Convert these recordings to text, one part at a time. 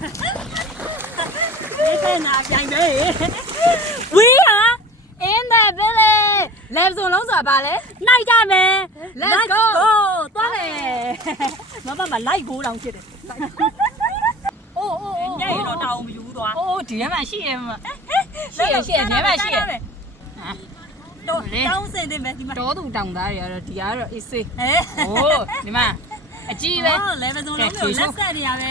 ဒီကနာပြိုင်ပဲဝီးဟာ in the village လဲစုံလုံးဆိုတာဘာလဲနိုင်ကြမယ် Let's go သွားမယ်မမမလိုက်ကိုတောင်ဖြစ်တယ်အိုးအိုးအိုးညရင်တော့တောင်မယူသွားအိုးဒီထဲမှာရှိရမှာရှိရရှိရထဲမှာရှိရတော့တောင်းစင်တင်ပဲဒီမှာတော်သူတောင်သားတွေကတော့ဒီကတော့အေးစေးဟဲ့โอ้ဒီမှာအကြီးပဲဟောလေမစုံလုံးမျိုးလက်ဆက်နေရပဲ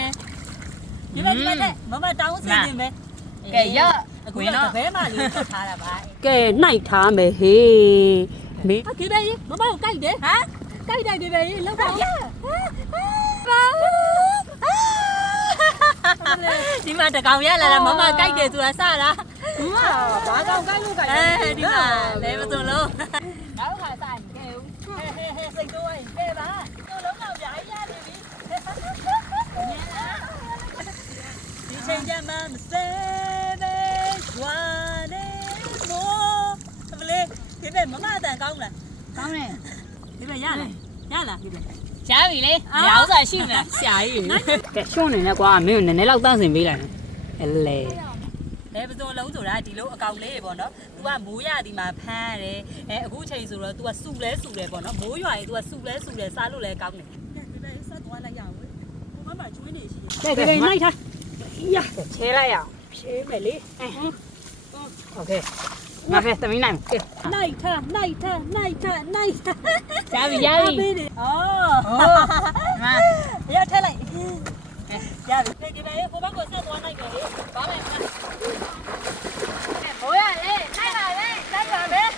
ဒီမှာဒီမှာတဲ့မမတောင်းစင်တင်ပဲကဲရအခုတော့တပဲမှလေးထွက်ထားတာပါကဲနှိုက်ထားမယ်ဟေးမေးဟာဒီပဲမမကိုကြိုက်တယ်ဟမ်ကြိုက်တယ်ဒီပဲလောက်ပါဒီမှာတကောင်ရလာတာမမကြိုက်တယ်ဆိုတာစတာဘာဘာကောင်ကိုက်လို့ကိုက်အဲဒီမှာလဲမစုံလုံး ငါတို့ခါစားမကဲဘူး ဟဲ့ဟဲ့ဟဲ့စိတ်တော့ရင်ကဲပါတို့လုံးတော့ကြာရနေပြီဒီချိန်ကျမှမစဲပဲရွာနေမို့အမလေးဒီပဲမမအတန်ကောင်းလား ကောင်းတယ် ဒီပဲရလားရလားဒီပဲ ရှားပြီလေ ညောင်စာရှိမလားဆရာကြီးကဲရှုံးနေနဲ့ကွာမင်းကိုနည်းနည်းလောက်တန့်စင်ပေးလိုက်အလေလဲပစုံလုံးဆိုတာဒီလိုအကောင်လေးတွေပေါ့နော်။ तू ကမိုးရဒီမှာဖမ်းရတယ်။အဲအခုချိန်ဆိုတော့ तू ကစုလဲစုတယ်ပေါ့နော်။မိုးရွာရင် तू ကစုလဲစုတယ်စားလို့လဲကောင်းတယ်။ကဲဒီပဲဆက်သွားလိုက်ရအောင်။ကိုမမကျွေးနေရှိတယ်။ကဲကဲလိုက်ထား။ရချဲလိုက်ရအောင်။ဖြေးမယ်လေ။အဟမ်း။ Okay. ငါဖဲသမီးနိုင်ကဲ။နိုင်ထနိုင်ထနိုင်ထနိုင်ထရှားပြီရပြီ။အော်ဟုတ်မ။ရထက်လိုက်။ရပြီ။ဒီပဲကိုဘကဆက်သွားလိုက်မယ်လေ။ဘာလဲ။ဘိုးရလေနိုင်ပါလေလိုက်ပါမယ်။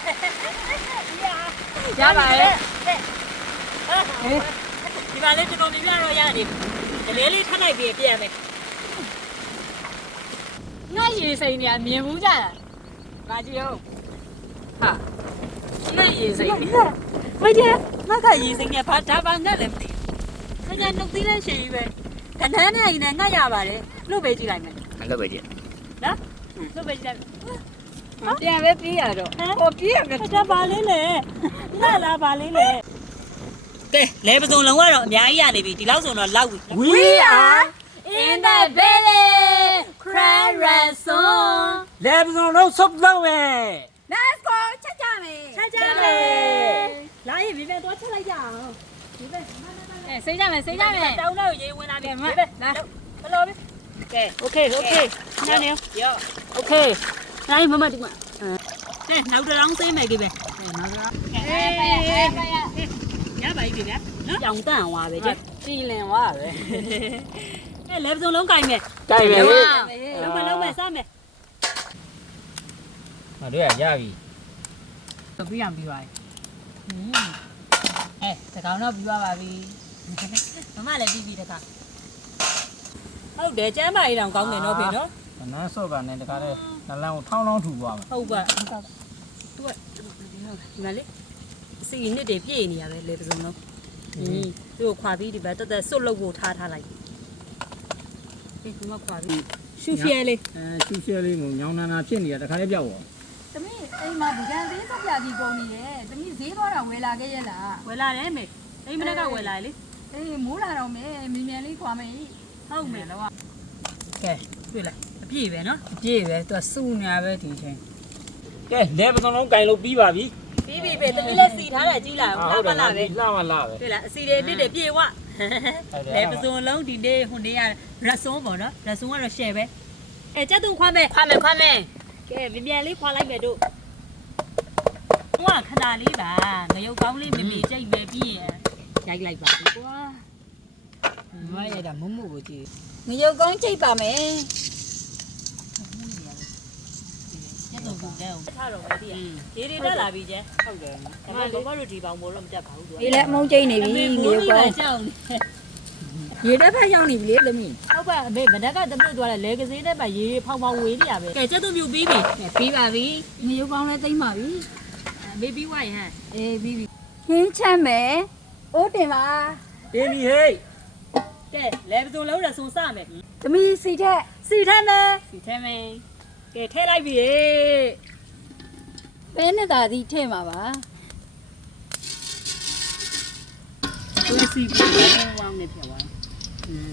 ရရပါလေဒီမှာလေးတော်တော်များများတော့ရတယ်။ဒီလေးလေးထပ်လိုက်ပြီးပြန်မယ်ငါရေစိန်နေမြင်ဘူးကြလား ငါကြည့်အောင်ဟာငါရေစိန်နေ။မကျငါကရည်စိမ်နဲ့ဘာဒါဘာငတ်လည်းမသိဘူး။ခင်ဗျာနှုတ်သီးတဲ့ရှင်ကြီးပဲ။ခဏန်းနဲ့ရင်နဲ့ငတ်ရပါတယ်။လို့ပဲကြည့်လိုက်မယ်မလုပ်ပဲကြည့်။နော်။လို့ပဲကြည့်လိုက်မယ်ပြန်ပဲပြေးရတော့ဟိုပြေးရမယ်။ဒါပါလေးလေ။ငတ်လားပါလေးလေ။ကဲလဲပစုံလုံးကတော့အများကြီးရနေပြီဒီလောက်ဆိုတော့လောက်ပြီ We are in the village Grand Ransom Lẹp rồi nó sốc lâu về. Let's go, cha cha mày. Cha cha mày. Lại thì mình về tôi chắc lấy giờ. Xí ra mày, xí ra mày. Đâu đâu gì quên ai mình Hello Ok, ok, nha nè Ok, đây mà ờ. mày được mà. Đây, nấu đồ đóng tí mày kìa mày à, à, Ê, bây giờ, bây giờ Nhớ bậy kìa Dòng tới chứ. Chi lên quá rồi Lẹp xuống lống cây mày Cây mày. Lống mày, lống mày sao mày? င်းသေးမယ်ကြည့်ပဲအေးပါရအေးပါရရပါပြီဗျာနော်ကြောင်တန့်သွားပဲကြည့်ကြည်လင်သွားပဲကဲလဲပစုံလုံးကင်မယ်ကြိုက်ပဲလုံးမလုံးမစားမယ်ငါတို့ရရပြီပြီးအောင်ပြီးသွားပြီအဲတကောင်တော့ပြီးသွားပါပြီမမလည်းပြီးပြီတခါဟုတ်တယ်ကျမ်းမာရေးတောင်ကောင်းတယ်နော်ဖေနော်။နန်းစော့ကလည်းတကားတဲ့နလန်းကိုထောင်းထောင်းထူသွားမှာဟုတ်ပါသူကဒီမှာလေစီနစ်တွေပြည့်နေရပဲလေပစုံလုံးอืมသူ့ကိုခွာပြီးဒီဘက်တက်တက်စွတ်လုပ်ဖို့ထားထားလိုက်ဒီကမှခွာပြီးရှူရှဲလေး။အဲရှူရှဲလေးကိုညောင်းနာနာဖြစ်နေတာတခါလေးပြောက်သွားသမီး အိမ်မှာဗကန်သေးစပြကြီးကုန်နေတယ်သမီးဈေးသွားတာဝယ်လာခဲ့ရလားဝယ်လာတယ်မေအိမ်မနက်ကဝယ်လာလေအေးမိုးလာတော့မယ်မြင်မြန်လေးခွာမယ်ဟုတ်မယ်လောကကဲတွေ့လိုက်အပြည့်ပဲနော်အပြည့်ပဲသူကစုနေပဲဒီချိန်။ကဲလဲပစုံလုံးကင်လို့ပြီးပါပြီပြီးပြီပဲတမီးလည်းစီထားတယ်ကြီးလာ။လှပလာပဲလှမလာပဲတွေ့လားအစီတွေတစ်တွေပြေဝလေပစုံလုံးဒီနေ့ဟိုနေ့ကရက်စွန်းပေါ့နော်ရက်စွန်းကတော့ရှယ်ပဲအဲကြက်သွန်ခွမ်းမယ်ခွာမယ်ခွာမယ်ကဲမြန်မြန်လေးခွာလိုက်မယ်တို့ ဟိုကခဏလေးပါငရုတ်ကောင်းလေးမမေကြိတ်မယ်ပြီးရင်ရိုက်လိုက်ပါကွာမရတာမမှုကိုကြည့်ငရုတ်ကောင်းချိတ်ပါမယ်ကြက်သွန်ကူတဲ့အောင်ထားတော့ပဲဒီဒီတွေတက်လာပြီကျဲဟုတ်တယ်ဒါပေမဲ့ဘဘတို့ဒီပေါင်ဘောတော့မတက်ပါဘူးသူဒီလည်းအမုန်းချိတ်နေပြီငရုတ်ကောင်းကြောက်နေရေတက်ဖက်ရောက်နေပြီလေသမီးဟုတ်ပါအမေဗဒက်ကတပြည့်သွားတယ်လဲကစင်းနဲ့ပါရေဖောင်ဖောင်ဝေးနေရပဲကဲကျက်သွန်မြူပြီးပြီပြီးပါပြီငရုတ်ကောင်းလည်းသိမ့်ပါပြီ မေပြီးဝိုင်ဟမ်အေးပြီးပြီဟင်းချက်မယ်အိုးတင်ပါ။တင်းပြီဟေးကဲလဲပစုံလုံးရဆုံစမယ်သမီးစီထက်စီထမ်းမယ်ဒီထဲမှာကဲထဲလိုက်ပြီဟေးပဲနဲ့သာသည်ထည့်မှာပါသူစီပြီးဝေါင်းနေဖြစ်သွား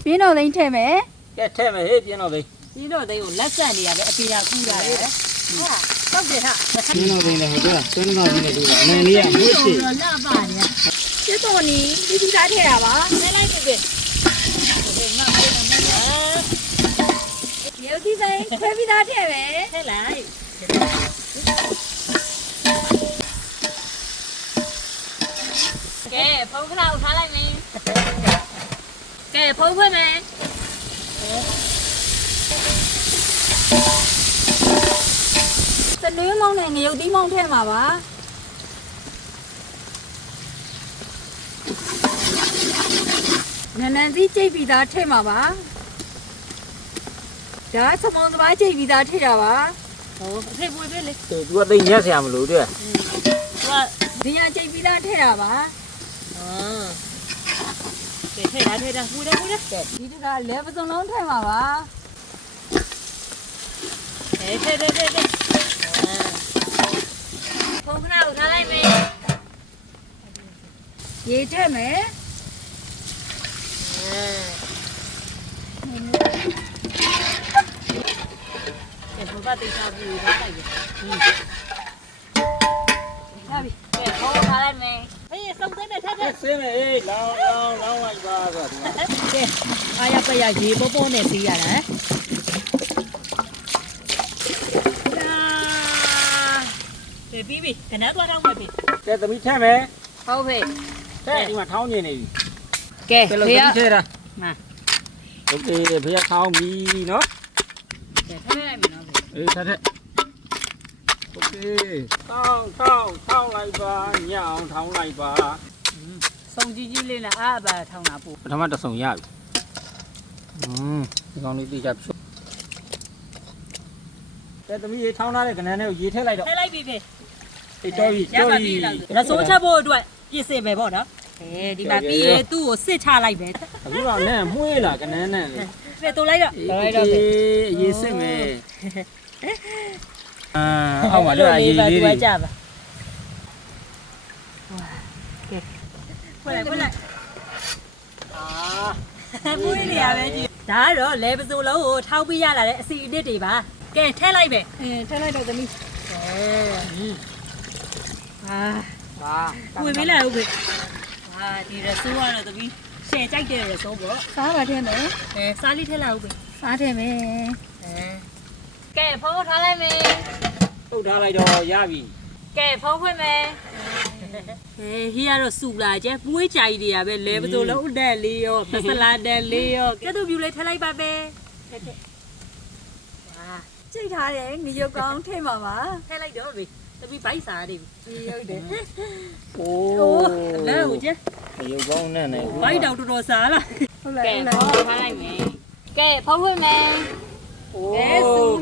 ပြင်းတော်လိမ့်ထည့်မယ်ကဲထဲမယ်ဟေးပြင်းတော့သိဒီတော့သိကိုလက်ဆက်နေရပဲအပြင်ကခူးရတယ်ဟာတော က်တယ်ဟာပြင်းတော့သိနေဟိုကသွင်းတော့ဒီနေတူအမေလေးကမွေးစီတော့လာပါနေကျတော့နီဒီဒီသားထည့်တာပါဆဲလိုက်ပြီပဲဒီငါ့ကိုမနာရုပ်ကြီးစိခွဲပြီးသားထည့်ပဲဆဲလိုက်ကဲဖုန်းခဏကိုထားလိုက်မယ်ကဲဖုန်းဖွင့်မယ်စ နွေးမောင်းနဲ့ငရုတ်သီးမောင်းထည့်မှာပါနန်းနန်းသီးကြိတ်ပြီးသားထည့်မှာပါဒါစမောင်းသမားကြိတ်ပြီးသားထည့်တာပါဟိုအဖေပွေးပေးလေသူကသိညက်ဆရာမလို့တဲ့သူကဒီညာကြိတ်ပြီးသားထည့်တာပါအာတဲ့ထဲတာထဲတာပူတယ်ပူတယ်ဒီတကလဲပစုံလုံးထည့်မှာပါအဲထဲထဲထဲထဲ ဖုန်းခဏကိုထားလိုက်မယ်ရေထည့်မယ်အဲဘဘတိတ်စားပြီးထားလိုက်တယ်ရပြီကဲဖုန်းထားလိုက်မယ်ဟေးစုံတဲ့နဲ့ထဲထဲဆင်းမယ်ဟေးလောင်းလောင်းလောင်းလိုက်ပါဆိုတော့ကဲအားရပရရေပေါ်ပေါ်နဲ့သေးရတာ ဟမ်လာပြီပြီခဏသွားတော့မယ်ပြီ ကဲသမီးထဲမယ် ဟုတ်ပြီ ထဲဒီမှာထောင်းနေနေပြီ ကဲ ကဲလို့ ဖေ သမီး ရ ထဲတာ မှန် โอเคဖေးထောင်းပြီနော် ကဲထားလိုက်မယ်နော်ဖေ အေးဆက်တဲ့โอเคထောင်းထောင်းထောင်းလိုက်ပါညအောင်ထောင်းလိုက်ပါ စုံကြီးကြီးလေးနဲ့အားပါထောင်းတာပို့ ပထမတစ်ဆုံရပြီอืมဒီကောင်လေးသိကြဖြုတ်ကဲသမီးရေထောင်းထားတဲ့ကနန်းလေးကိုရေထည့်လိုက်တော့ ထဲလိုက်ပြီပြီ အေးတော်ပြီရတော်ပါပြီပြီဒါဆိုချက်ဖို့အတွက်ပြည့်စင်ပဲပေါ့နော်အဲဒီမှာပြီးရင်သူ့ကိုစစ်ချလိုက်ပဲအခုတော့နဲ့မှုေးလာကနန်းနဲ့လေဖေတူလိုက်တော့အေးအရေးစစ်မယ်အာအောက်မှာလည်းအရေးလေးတွေကြပါဖွင့်လိုက်ဖွင့်လိုက်အာမွေးနေရပဲကြီးဒါကတော့လေပစိုးလုံးကိုထောက်ပြီးရလာတဲ့အစီအနစ်တွေပါကဲထဲလိုက်ပဲအင်းထည့်လိုက်တော့သမီးအာ ဟာဝင်မလာဘူးဖေဟာဒီရဆိုးကတော့တပီးရှယ်ကြိုက်တဲ့ရဆိုးပေါ့စားပါထည့်မယ်အဲစားလေးထဲလာဦးဖေစားထည့်မယ်အဲကဲဖုန်းထားလိုက်မယ်ထုတ်ထားလိုက်တော့ရပြီကဲဖုန်းဖွင့်မယ်အဲဟီကတော့စူလာကျဲမွေးကြိုက်တွေကပဲလေပစိုးလုံးတက်လေးရောပစလာတက်လေးရောကဲသူပြူလေးထဲလိုက်ပါပဲဝါကြိတ်ထားတယ်ငရုတ်ကောင်းထည့်မှာပါထဲလိုက်တော့ဖေ တပီးဘိုက်စားနေပြီ ဒီရုပ်တယ် โอ้ အလဲဦးကျဲ ရုပ်ကောင်းနဲ့နဲ့ ဘိုက်တောင်တော်တော်စားလား ဟုတ်လား ကဲ ဟုတ် ဖု လား န်းထားလိုက်မယ်ကဲဖုန်းဖွင့်မယ် โอ้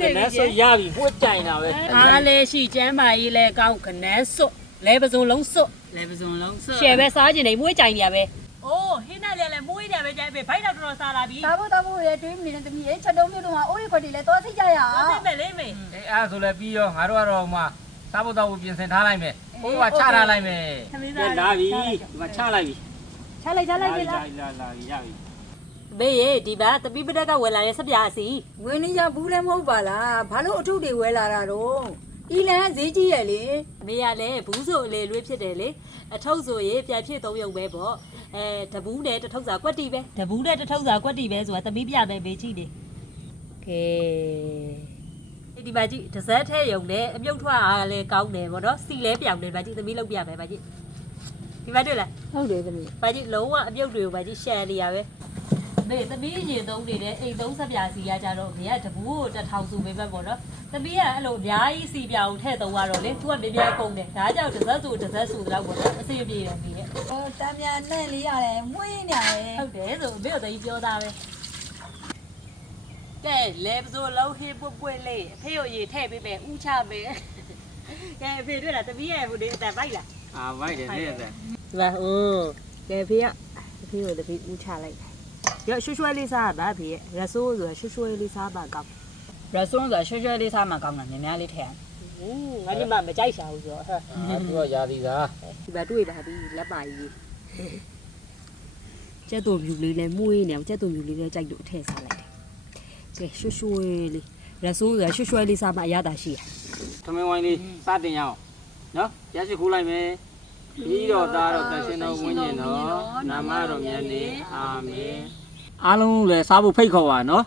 ကနန်းဆိုရပြီပွတ်ကြိုင်တာပဲ အားလဲရှိကျမ်းမာရေးလဲကောင်းခနဲစွတ်လဲပစိုးလုံးစွတ် လေပစုံလုံးစော ရှယ်ပဲစားကျင်နေမွေးကြိုင်နေရပဲအိုးဟင်းနဲ့လည်းလည်းမွေးတယ်ပဲကြိုင်ပဲဘိုက်တော့တော်တော်စားလာပြီ စားဖို့တောက်ဖို့ရတွေးမနေတဲ့သမီးရဲ့ချက်တုံးမျိုးတော့အိုးရီခွက်တွေလည်းသွားသိကြရအောင် ဟုတ်တယ်လေမေ အေးအားဆိုလည်းပြီးရောငါတို့ကတော့မှ စားဖို့တော့ပြင်ဆင်ထားလိုက်မယ်ဟိုကချထားလိုက်မယ်လာပြီဒီမှာချလိုက်ပြီချလိုက်ချလိုက်ပြီလားလာလာရပြီဘေးရေဒီပါတပိပဒက်ကဝယ်လာတဲ့စပြာစီဝင်းနေရဘူးလည်းမဟုတ်ပါလားဘာလို့အထုပ်တွေဝဲလာတာတော့ဤလန်ဈေးကြီးရဲ့လေမေရလည်းဘူးဆိုအလေလွေးဖြစ်တယ်လေအထုပ်ဆိုရေပြန်ဖြစ်သုံးရုံပဲပေါ့အဲတဘူးနဲ့တထုပ်စာကွက်တီပဲတဘူးနဲ့တထုပ်စာကွက်တီပဲဆိုတာတပိပြပဲမေးကြည့်နေကဲ ဒီပါကြည့်တစ်စက်ထဲရုံနဲ့အမြုပ်ထွက်အားလည်းကောင်းတယ်ပေါ့နော်စီလဲပြောင်တယ်ပါကြည့်သမီးလောက်ပြမယ်ပါကြည့်ဒီပါတွေ့လားဟုတ်တယ်သမီး။ဘာကြီးလုံးဝအပြုတ်တွေကိုဘာကြီးရှယ်နေရပဲ။မေသမီးရင်သုံးနေတဲ့အိမ်သုံးဆက်ပြာစီကကြတော့မေကတပူးကိုတစ်ထောင်စုပဲပဲပေါ့နော်။သမီးကအဲ့လိုအများကြီးစီပြာကိုထည့်သုံးရတော့လေ။ तू ကမြပြကုန်တယ်။ဒါကြောင့်တစ်စက်စုတစ်စက်စုတော့ပေါ့နော်။အစီအပြေတယ်မေရဲ့ဟောတမ်းမြန်နဲ့လေးရတယ်မွေးနေရတယ်။ဟုတ်တယ်ဆိုအမေတို့တကြီးပြောသားပဲ။ ကဲလေပစိုးလုံးဟေးပွတ်ပွတ်လေးအဖေကိုရေထည့်ပေးမယ်ဥချပေး။ကဲအဖေတွေ့လားသမီးရဲ့ဟိုဒီအတန်ပိုက်လားအာဗိုက်တယ်တဲ့တဲ့။ဒီပါဦးကဲဖေကအဖေကိုတပိဥချလိုက်တယ်။ရော့ရွှွှွှဲလေးစားပါဖေရဲ့ရဆိုးဆိုတာရွှွှွှွှဲလေးစားပါကောင်းရစုံဆိုတာရွှဲရွှဲလေးစားမှကောင်းတာများများလေးထည့်ရ။ဦးငါညီမမကြိုက်ရှာဘူးဆိုတော့ဟဲ့အာသူကရာသီသာဒီပါတွေ့ပါပြီလက်ပါကြီး။ကျက်သွန်ဖြူလေးလည်းမှုေးနေအောင်ကျက်သွန်ဖြူလေးလည်းကြိုက်လို့အထည့်စားလိုက်တယ် ကဲရွှွှွှလေးရဆိုးရရွှွှွှလေးစားမှအရသာရှိရသမင်းဝိုင်းလေးစတင်ရအောင်နော်ရရှိခိုးလိုက်မယ်ပြီးတော့သားတော့တရှင်တော်ဝင်းကျင်တော်နာမတော်မြတ်နေအာမင်အားလုံးလည်းစားဖို့ဖိတ်ခေါ်ပါနော်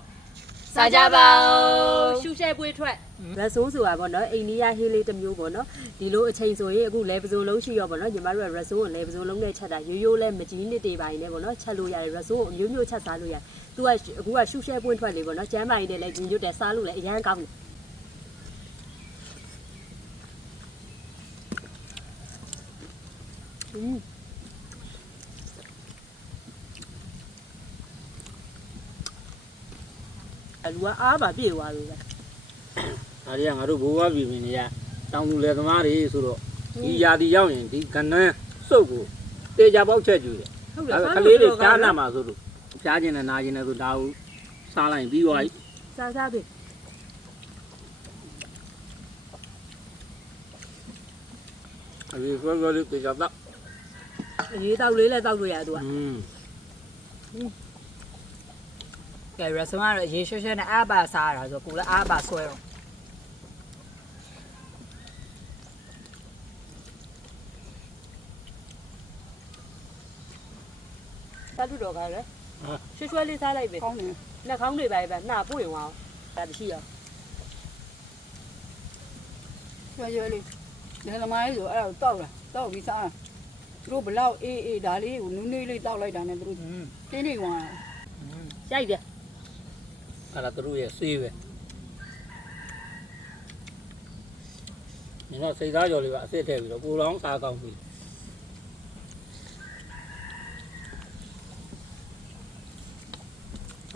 စားကြပါဦးရှုရှဲပွေးထွက် ရဆိုးဆိုတာပေါ့နော်အိန္ဒိယဟင်းလေးတစ်မျိုးပေါ့နော်ဒီလိုအချိန်ဆိုရင်အခုလဲပစုံလုံးရှိရောပေါ့နော်ညီမတို့ကရဆိုးကိုလဲပစုံလုံးနဲ့ချက်တာရိုးရိုးလဲမကြီးနစ်တွေပိုင်းနဲ့ပေါ့နော်ချက်လို့ရတယ်ရဆိုးကိုအမျိုးမျိုးချက်စားလို့ရတယ်သူကအခုကရှုရှဲပွေးထွက်လေးပေါ့နော်ကျမ်းပိုင်းနဲ့လဲညွတ်တယ်စားလို့လဲအရန်ကောင်းတယ်อืมအလူကအားပါပြေသွားလို့ပဲ ဒါတွေကငါတို့ဘိုးဘွားပြည်ပြည်တွေကတောင်သူလယ်သမားတွေဆိုတော့ဒီယာတီရောက်ရင်ဒီကနန်းစုပ်ကိုတေချာပေါက်ချက်ကျူတယ်ဟုတ်ဒါလားကလေးတွေကြားနာမှာဆိုလို့ကြားကျင်တယ်နာကျင်တယ်ဆိုဒါကိုစားလိုက်ပြီးသွားပြီစားစားပြီအဲဒီဆွဲဆွဲလေးတေချာတော့အရေးတောက်လေးလည်းတောက်လို့ရသူကอืมကဲရစမကတော့ရေရွှွှွှနဲ့အားပါစားတာဆိုကိုလည်းအားပါဆွဲတော့ စားလို့တော့ကလည်းရွှွှွှွှလေးစားလိုက်ပဲကောင်းတယ်နှာခေါင်းတွေပဲပဲနှာပွင့်သွားအောင်ဒါမရှိရောရွှဲရွှဲလေးဒါသမားလေးဆိုအဲ့ဒါကိုတောက်တာတောက်ပြီးစားတာသူတို့ဘလောက်အေးအေးဒါလေးကိုနူးနူးလေးတောက်လိုက်တာနဲ့သူတို့တင်းနေသွားတာရိုက်တယ်အဲ့ဒါသူတို့ရဲ့ဆေးပဲညီတော့စိတ်သားကြော်လေးပါအစ်စ်ထည့်ပြီးတော့ပူလောင်းစားကောင်းပြီ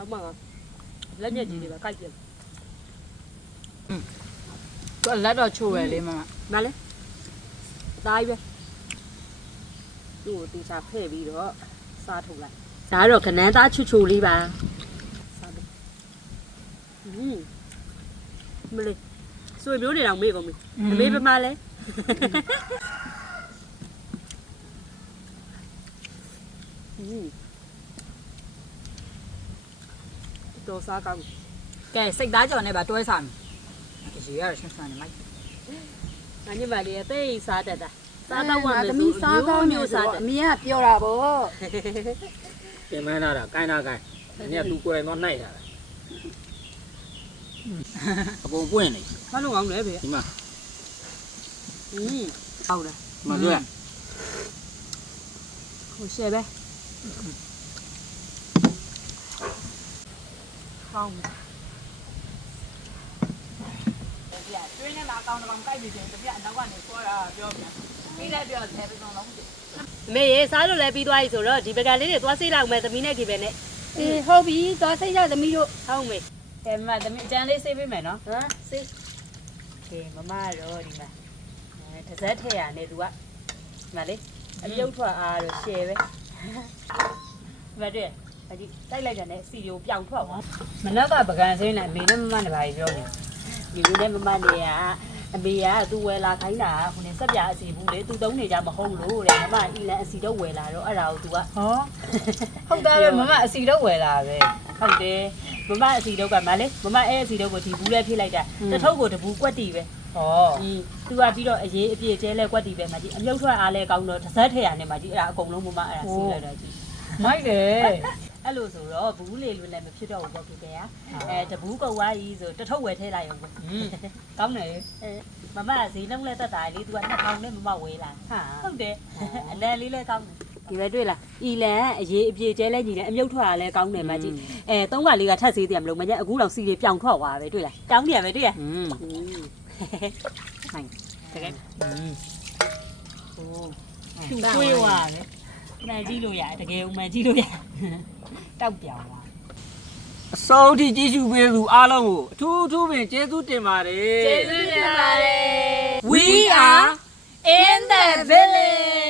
အောက်မှာလက်မျက်ကြီးတွေပဲကိုက်ပြတယ်သူကလက်တော့ချို့ပဲလေမမမလေးအသားကြီးပဲသူ့ကိုတေချာဖဲ့ပြီးတော့စားထုတ်လိုက်ဒါကတော့ခနန်းသားချူချူလေးပါစားတယ်ဟင်းမလေးဆွေမျိုးတွေတောင်မေ့ကုန်ပြီအမေပမာလဲဟင်း တော်စားကောင်းကဲစိတ်သားကြော်နဲ့ပါတွဲစားမယ်ရေရရွှွှွှနဲ့မိုက်။ငါညမလေးအသေးစားတတ်တာ။စားတော့မှမသမီးစားကောင်းနေမျိုးဆိုစားတော့တတ်အမေကပြောတာဗောပြင်မန်းလာတာကိုင်းတာကိုင်းဒီနေ့ကသူကိုယ်တိုင်တော့နှိုက်တာအကုန်ပွင့်နေ။ဘာလို့ကောင်းလဲဖေဒီမှာ။อืมဟုတ်လားဒီမှာတွေ့။ဟိုရှယ်ပဲ။ ဟောင်းပြတွင်းထဲမှာအကောင်တစ်ကောင်ကိုက်ပြီးတယ်တပြအနောက်ကနေဆွဲတာပြောပြန်ပြီးလိုက်ပြောတယ်ပစုံလုံးတယ်။အမေရေစားလို့လည်းပြီးသွားပြီဆိုတော့ဒီပကံလေးတွေသွားစိတ်လောက်မယ်သမီးနဲ့ဒီပဲနဲ့အေးဟုတ်ပြီသွားစိတ်ရသမီးတို့ဟုတ်မေကဲမမသမီးအကျန်းလေးဆေးပေးမယ်နော်။ဟမ်စိတ်။ခေမမတော့ဒီမှာအဲတစ်စက်ထဲရနေသူကဒီမှာလေအပြုတ်ထွက်အားတော့ရှယ်ပဲ။ဒီမှာတွေ့ အဒီတိုက်လိုက်တယ်နဲ့စီကိုပြောင်ထွက်သွားမနက်ကပကံစင်းနဲ့အမေနဲ့မမနဲ့ပါပြောနေဒီလိုနဲ့မမနေရအမေကသူဝယ်လာခိုင်းတာခုနေစက်ပြအစီဘူးလေသူသုံးနေကြမဟုတ်လို့တဲ့မမအီလန်အစီတော့ဝယ်လာတော့အဲ့ဒါကို तू ကဟောဟုတ်တယ်ပဲမမအစီတော့ဝယ်လာပဲဟုတ်တယ်မမအစီတော့ကမလေးမမအဲ့အစီတော့ကိုဒီဘူးလဲဖိလိုက်တာတထုပ်ကိုတဘူးကွက်တီပဲဟောဒီ तू ကပြီးတော့အရေးအပြည့်ကျဲလဲကွက်တီပဲမကြီးအမြုပ်ထွက်အားလဲကောင်းတော့တစ်စက်ထဲရနေမှာကြီးအဲ့ဒါအကုန်လုံးမမအဲ့ဒါစီးလိုက်တာကြီးမိုက်တယ် အဲ့လိုဆိုတော့ဘူးလေလို့လည်းမဖြစ်တော့ဘူးပေါ့ခင်ဗျာအဲတဘူးကွာကြီးဆိုတထုပ်ဝယ်ထည့်လိုက်ရုံပဲကောင်းတယ်အဲမမဈေးနှုန်းလည်းတက်တာလေသူက2000နဲ့မမဝယ်လာဟုတ်တယ်အနံလေးလည်းကောင်းတယ်ဒီပဲတွေ့လားအီလန်အရေးအပြေကျဲလဲညီလဲအမြုပ်ထွက်တာလဲကောင်းတယ်မကြီးအဲသုံးကလေးကထက်သေးတယ်မလို့မကြီးအခုတော့စီတွေပြောင်ထွက်သွားပဲတွေ့လားတောင်းတယ်ပဲတွေ့ရဟင်းဟိုတကယ်ဟင်းဟိုသူ့ွေးသွားတယ် မှန်ကြည့်လို့ရတကယ်မှန်ကြည့်လို့ရတောက်ပြောင်သွားအစိုးထိကြီးစုပေးသူအားလုံးကိုအထူးထူးပင်ကျေးဇူးတင်ပါတယ်ကျေးဇူးတင်ပါတယ် We are in the village